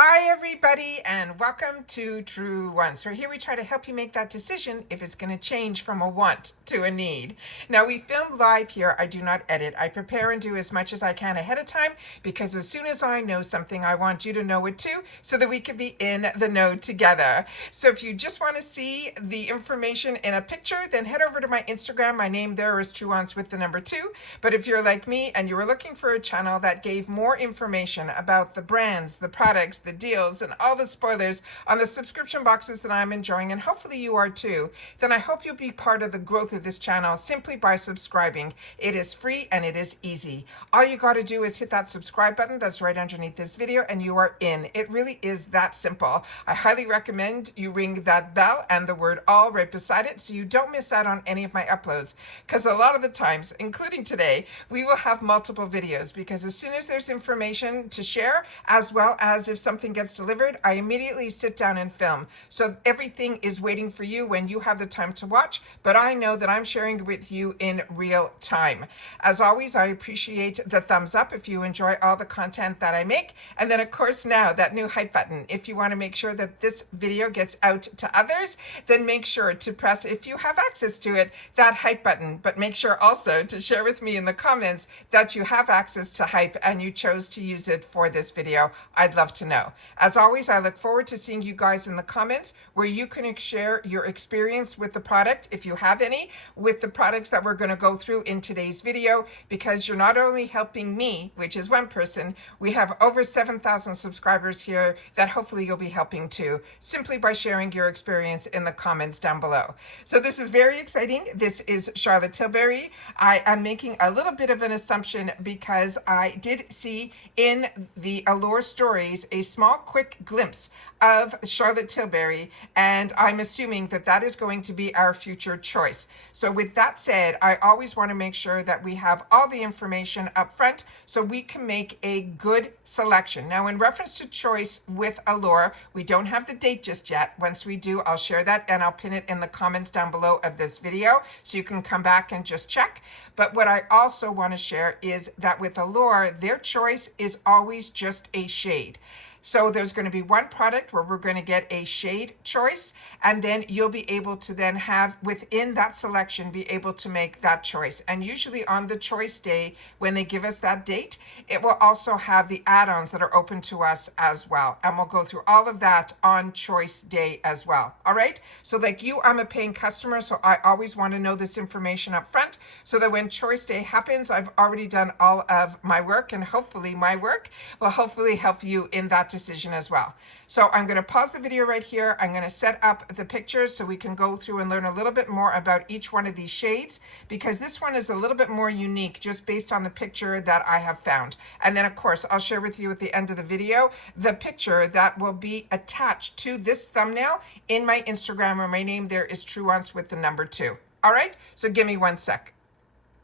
Hi everybody and welcome to Truewants. So here we try to help you make that decision if it's going to change from a want to a need. Now we film live here. I do not edit. I prepare and do as much as I can ahead of time because as soon as I know something, I want you to know it too so that we can be in the know together. So if you just want to see the information in a picture, then head over to my Instagram. My name there is Truewants with the number 2. But if you're like me and you were looking for a channel that gave more information about the brands, the products, the deals, and all the spoilers on the subscription boxes that I'm enjoying, and hopefully you are too, then I hope you'll be part of the growth of this channel simply by subscribing. It is free and it is easy. All you got to do is hit that subscribe button that's right underneath this video and you are in. It really is that simple. I highly recommend you ring that bell and the word all right beside it so you don't miss out on any of my uploads, because a lot of the times, including today, we will have multiple videos because as soon as there's information to share, as well as if something gets delivered, I immediately sit down and film. So everything is waiting for you when you have the time to watch, but I know that I'm sharing with you in real time. As always, I appreciate the thumbs up if you enjoy all the content that I make. And then of course now that new hype button. If you want to make sure that this video gets out to others, then make sure to press, if you have access to it, that hype button. But make sure also to share with me in the comments that you have access to hype and you chose to use it for this video. I'd love to know. As always, I look forward to seeing you guys in the comments where you can share your experience with the product, if you have any, with the products that we're going to go through in today's video, because you're not only helping me, which is one person, we have over 7,000 subscribers here that hopefully you'll be helping too, simply by sharing your experience in the comments down below. So this is very exciting. This is Charlotte Tilbury. I am making a little bit of an assumption because I did see in the Allure stories a small quick glimpse of Charlotte Tilbury, and I'm assuming that that is going to be our future choice. So with that said, I always want to make sure that we have all the information up front so we can make a good selection. Now in reference to choice with Allure, we don't have the date just yet. Once we do, I'll share that and I'll pin it in the comments down below of this video so you can come back and just check. But what I also want to share is that with Allure, their choice is always just a shade. So there's going to be one product where we're going to get a shade choice, and then you'll be able to then have within that selection be able to make that choice. And usually on the choice day, when they give us that date, it will also have the add-ons that are open to us as well. And we'll go through all of that on choice day as well. All right. So like you, I'm a paying customer, so I always want to know this information up front so that when choice day happens, I've already done all of my work, and hopefully my work will hopefully help you in that decision as well. So I'm going to pause the video right here. I'm going to set up the pictures so we can go through and learn a little bit more about each one of these shades, because this one is a little bit more unique just based on the picture that I have found. And then of course I'll share with you at the end of the video the picture that will be attached to this thumbnail in my Instagram, where my name there is Truewants with the number 2. All right, so give me one sec.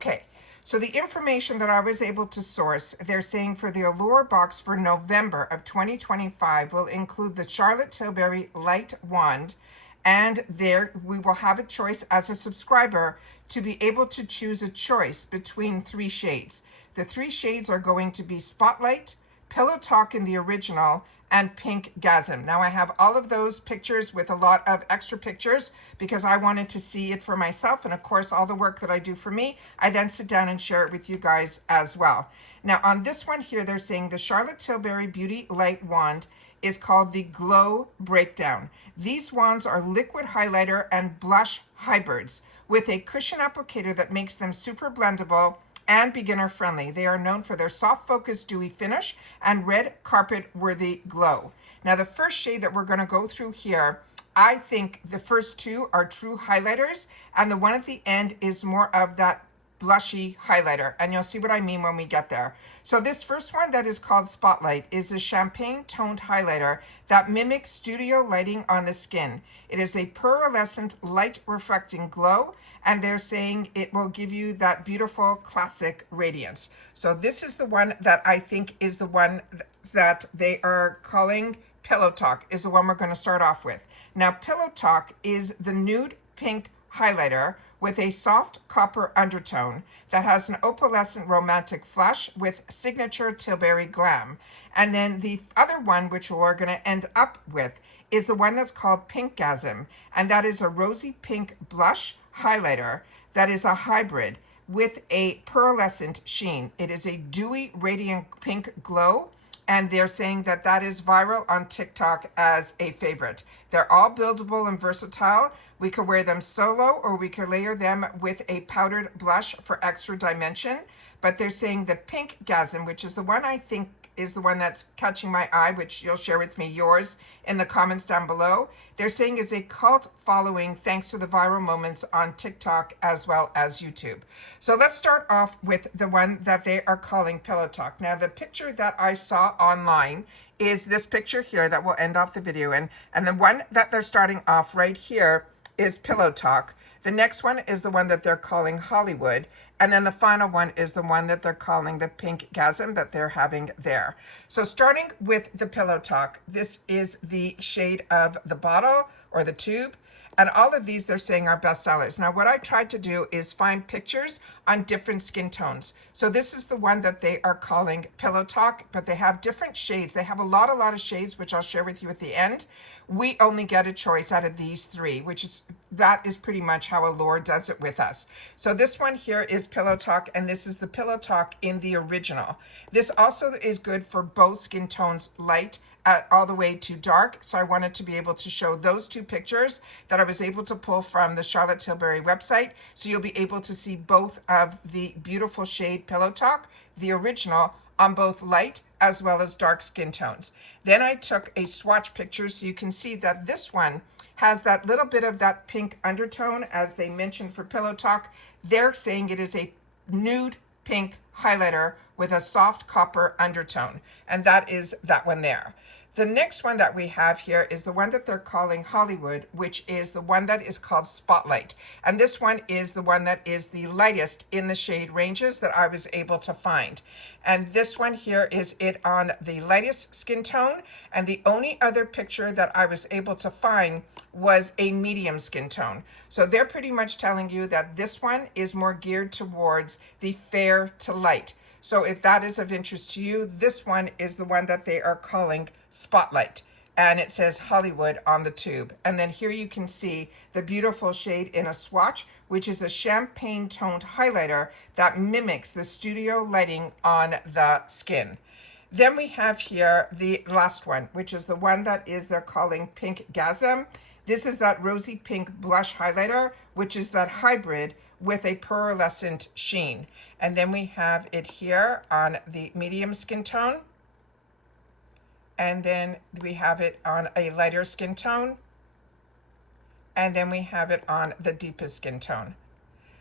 Okay. So the information that I was able to source, they're saying for the Allure box for November of 2025 will include the Charlotte Tilbury Light Wand, and there we will have a choice as a subscriber to be able to choose a choice between 3 shades. The 3 shades are going to be Spotlight, Pillow Talk in the original, and Pink Gasm. Now I have all of those pictures with a lot of extra pictures because I wanted to see it for myself, and of course all the work that I do for me, I then sit down and share it with you guys as well. Now on this one here, they're saying the Charlotte Tilbury Beauty Light Wand is called the Glow Breakdown. These wands are liquid highlighter and blush hybrids with a cushion applicator that makes them super blendable and beginner friendly. They are known for their soft focus dewy finish and red carpet worthy glow. Now the first shade that we're going to go through here, I think the first 2 are true highlighters, and the one at the end is more of that blushy highlighter, and you'll see what I mean when we get there. So this first one that is called Spotlight is a champagne toned highlighter that mimics studio lighting on the skin. It is a pearlescent light reflecting glow, and they're saying it will give you that beautiful classic radiance. So this is the one that I think is the one that they are calling Pillow Talk, is the one we're going to start off with. Now Pillow Talk is the nude pink highlighter with a soft copper undertone that has an opalescent romantic flush with signature Tilbury glam. And then the other one, which we're going to end up with, is the one that's called Pinkgasm, and that is a rosy pink blush highlighter that is a hybrid with a pearlescent sheen. It is a dewy, radiant pink glow, and they're saying that that is viral on TikTok as a favorite. They're all buildable and versatile. We could wear them solo, or we could layer them with a powdered blush for extra dimension. But they're saying the Pinkgasm, which is the one I think is the one that's catching my eye, which you'll share with me yours in the comments down below. They're saying is a cult following thanks to the viral moments on TikTok as well as YouTube. So let's start off with the one that they are calling Pillow Talk. Now, the picture that I saw online is this picture here that will end off the video in, and the one that they're starting off right here is Pillow Talk. The next one is the one that they're calling Hollywood. And then the final one is the one that they're calling the Pinkgasm that they're having there. So starting with the Pillow Talk, this is the shade of the bottle or the tube. And all of these they're saying are bestsellers. Now, what I tried to do is find pictures on different skin tones. So this is the one that they are calling Pillow Talk, but they have different shades. They have a lot of shades, which I'll share with you at the end. We only get a choice out of these three, that is pretty much how Allure does it with us. So this one here is Pillow Talk, and this is the Pillow Talk in the original. This also is good for both skin tones, light all the way to dark. So I wanted to be able to show those two pictures that I was able to pull from the Charlotte Tilbury website. So you'll be able to see both of the beautiful shade Pillow Talk, the original, on both light as well as dark skin tones. Then I took a swatch picture so you can see that this one has that little bit of that pink undertone, as they mentioned for Pillow Talk. They're saying it is a nude pink highlighter with a soft copper undertone, and that is that one there. The next one that we have here is the one that they're calling Hollywood, which is the one that is called Spotlight. And this one is the one that is the lightest in the shade ranges that I was able to find. And this one here is it on the lightest skin tone. And the only other picture that I was able to find was a medium skin tone. So they're pretty much telling you that this one is more geared towards the fair to light. So if that is of interest to you, this one is the one that they are calling Spotlight, and it says Hollywood on the tube. And then here you can see the beautiful shade in a swatch, which is a champagne toned highlighter that mimics the studio lighting on the skin. Then we have here the last one, which is the one that they're calling Pinkgasm. This is that rosy pink blush highlighter, which is that hybrid with a pearlescent sheen. And then we have it here on the medium skin tone. And then we have it on a lighter skin tone. And then we have it on the deepest skin tone.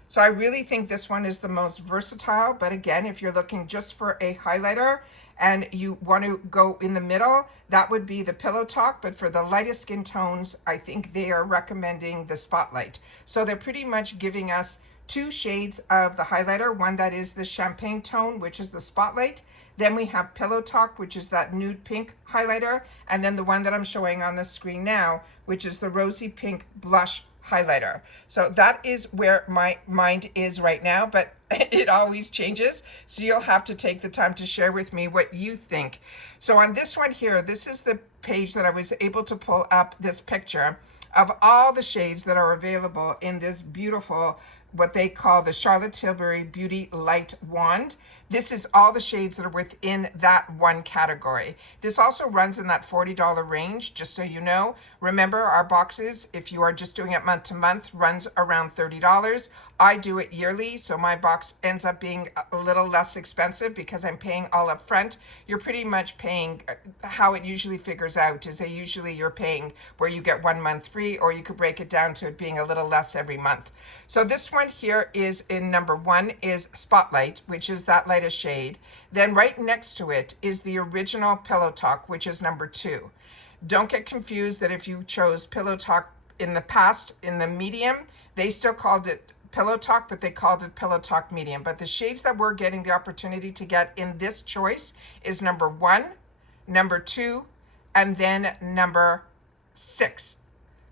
So I really think this one is the most versatile. But again, if you're looking just for a highlighter and you want to go in the middle, that would be the Pillow Talk. But for the lightest skin tones, I think they are recommending the Spotlight. So they're pretty much giving us two shades of the highlighter, one that is the champagne tone, which is the Spotlight. Then we have Pillow Talk, which is that nude pink highlighter. And then the one that I'm showing on the screen now, which is the rosy pink blush highlighter. So that is where my mind is right now, but it always changes. So you'll have to take the time to share with me what you think. So on this one here, this is the page that I was able to pull up this picture of all the shades that are available in this beautiful, what they call the Charlotte Tilbury Beauty Light Wand. This is all the shades that are within that one category. This also runs in that $40 range, just so you know. Remember, our boxes, if you are just doing it month to month, runs around $30. I do it yearly, so my box ends up being a little less expensive because I'm paying all up front. You're pretty much paying, how it usually figures out is you're paying where you get 1 month free, or you could break it down to it being a little less every month. So this one here is in number 1 is Spotlight, which is that lightest shade. Then right next to it is the original Pillow Talk, which is number 2. Don't get confused that if you chose Pillow Talk in the past in the medium, they still called it Pillow Talk, but they called it Pillow Talk Medium. But the shades that we're getting the opportunity to get in this choice is number 1, number 2, and then number 6.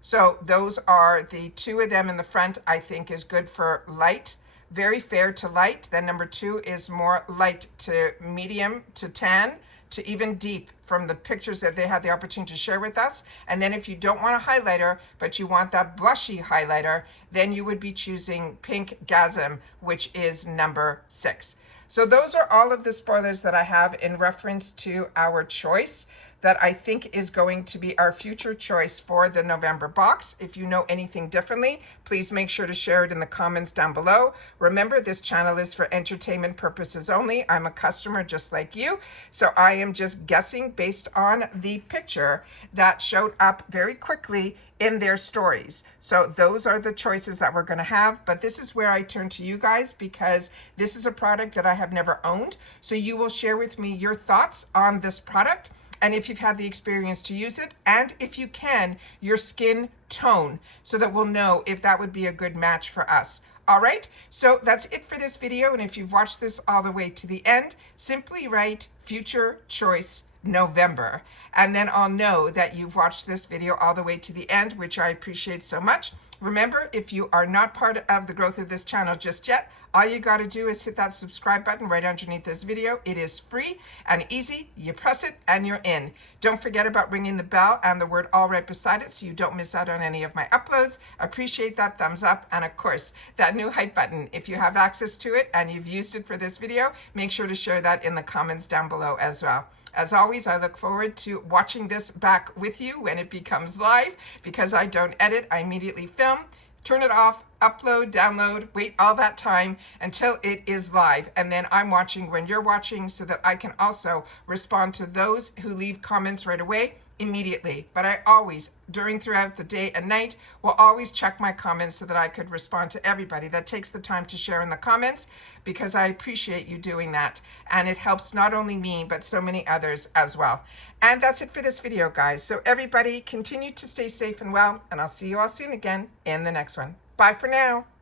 So those are the two of them in the front. I think is good for light, very fair to light. Then number 2 is more light to medium to tan to even deep from the pictures that they had the opportunity to share with us. And then if you don't want a highlighter, but you want that blushy highlighter, then you would be choosing Pink Gasm, which is number 6. So those are all of the spoilers that I have in reference to our choice that I think is going to be our future choice for the November box. If you know anything differently, please make sure to share it in the comments down below. Remember, this channel is for entertainment purposes only. I'm a customer just like you, so I am just guessing based on the picture that showed up very quickly in their stories. So those are the choices that we're going to have, but this is where I turn to you guys because this is a product that I have never owned. So you will share with me your thoughts on this product, and if you've had the experience to use it, and if you can, your skin tone, so that we'll know if that would be a good match for us. All right, so that's it for this video, and if you've watched this all the way to the end, simply write future choice November, and then I'll know that you've watched this video all the way to the end, which I appreciate so much. Remember, if you are not part of the growth of this channel just yet, all you got to do is hit that subscribe button right underneath this video. It is free and easy. You press it and you're in. Don't forget about ringing the bell and the word all right beside it so you don't miss out on any of my uploads. Appreciate that thumbs up, and of course that new hype button. If you have access to it and you've used it for this video, make sure to share that in the comments down below as well. As always, I look forward to watching this back with you when it becomes live. Because I don't edit, I immediately film, turn it off, upload, download, wait all that time until it is live. And then I'm watching when you're watching so that I can also respond to those who leave comments right away immediately. But I always, throughout the day and night, will always check my comments so that I could respond to everybody that takes the time to share in the comments, because I appreciate you doing that. And it helps not only me, but so many others as well. And that's it for this video, guys. So everybody continue to stay safe and well, and I'll see you all soon again in the next one. Bye for now.